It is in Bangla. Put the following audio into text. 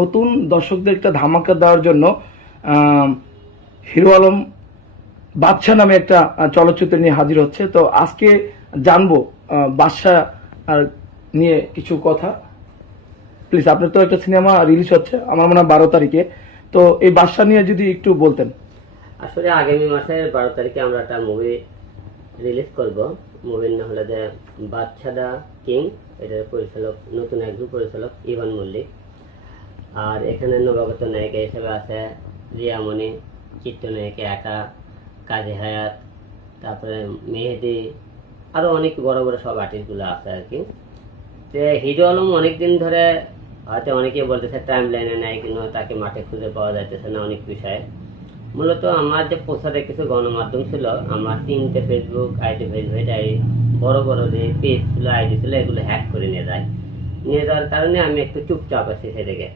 নতুন দর্শকদের একটা ধামাকা দেওয়ার জন্য হিরো আলম বাদশা নামে একটা চলচ্চিত্র নিয়ে হাজির হচ্ছে। তো আজকে জানবো বাদশা নিয়ে কিছু কথা। প্লিজ, আপনার তো একটা সিনেমা রিলিজ হচ্ছে আমার মনে হয় 12 তারিখে, তো এই বাদশা নিয়ে যদি একটু বলতেন। আসলে আগামী মাসের 12 তারিখে আমরা একটা মুভি রিলিজ করব। মুভির নাম হলো যে বাদশা দা কিং। এটার পরিচালক নতুন একজন পরিচালক ইভান মল্লিক। আর এখানে নবাগত নায়িকা হিসেবে আছে রিয়ামণি, চিত্রনায়িকা একা, কাজী হায়াত, তারপরে মেহেদি, আরো অনেক বড় বড় সব আর্টিস্টগুলো আছে আর কি। তো হিরো আলম অনেকদিন ধরে হয়তো অনেকে বলতেছে টাইম লাইনে নেয়, কিন্তু তাকে মাঠে খুঁজে পাওয়া যাইতেছে না অনেক বিষয়ে। মূলত আমার যে প্রচারে কিছু গণমাধ্যম ছিল, আমার 3টে ফেসবুক আইডি, বড় বড় যে পেজ ছিল, আইডি ছিল, এগুলো হ্যাক করে নিয়ে যাওয়ার কারণে আমি একটু চুপচাপ আছি সেদিকে।